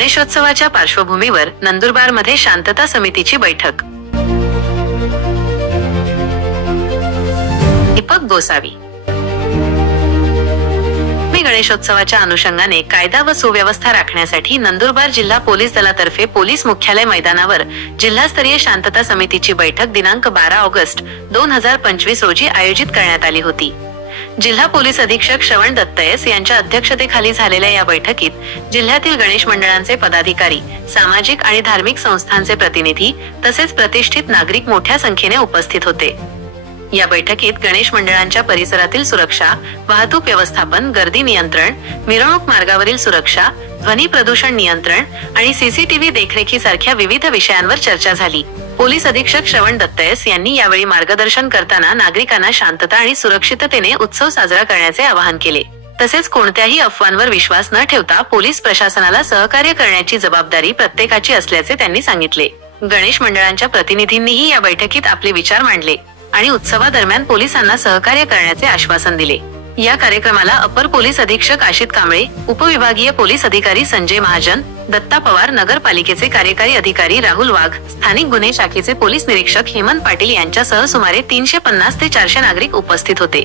गणेशोत्सवाच्या पार्श्वभूमीवर नंदुरबारमध्ये शांतता समितीची बैठक. दीपक गोसावी. मी गणेशोत्सवाच्या अनुषंगाने कायदा व सुव्यवस्था राखण्यासाठी नंदुरबार जिल्हा पोलीस दलातर्फे पोलीस मुख्यालय मैदानावर जिल्हास्तरीय शांतता समितीची बैठक दिनांक बारा ऑगस्ट दोन हजार पंचवीस रोजी आयोजित करण्यात आली होती. जिल्हा पोलीस अधीक्षक श्रवण दत्तयस यांच्या अध्यक्षतेखाली झालेल्या या बैठकीत जिल्ह्यातील गणेश मंडळांचे पदाधिकारी सामाजिक आणि धार्मिक संस्थांचे प्रतिनिधी तसेच प्रतिष्ठित नागरिक मोठ्या संख्येने उपस्थित होते. या बैठकीत गणेश मंडळांच्या परिसरातील सुरक्षा वाहतूक व्यवस्थापन गर्दी नियंत्रण मिरवणूक मार्गावरील सुरक्षा ध्वनी प्रदूषण नियंत्रण आणि सीसीटीव्ही देखरेखीसारख्या विविध विषयांवर चर्चा झाली. पोलीस अधीक्षक श्रवण दत्तयस यांनी यावेळी मार्गदर्शन करताना नागरिकांना शांतता आणि सुरक्षिततेने उत्सव साजरा करण्याचे आवाहन केले. तसेच कोणत्याही अफवांवर विश्वास न ठेवता पोलीस प्रशासनाला सहकार्य करण्याची जबाबदारी प्रत्येकाची असल्याचे त्यांनी सांगितले. गणेश मंडळांच्या प्रतिनिधींनीही या बैठकीत आपले विचार मांडले आणि उत्सवादरम्यान पोलिसांना सहकार्य करण्याचे आश्वासन दिले. या कार्यक्रमाला अपर पोलीस अधीक्षक आशित कांबळे उपविभागीय पोलीस अधिकारी संजय महाजन दत्ता पवार नगरपालिकेचे कार्यकारी अधिकारी राहुल वाघ स्थानिक गुन्हे शाखेचे पोलीस निरीक्षक हेमंत पाटील यांच्यासह सुमारे तीनशे पन्नास ते चारशे नागरिक उपस्थित होते.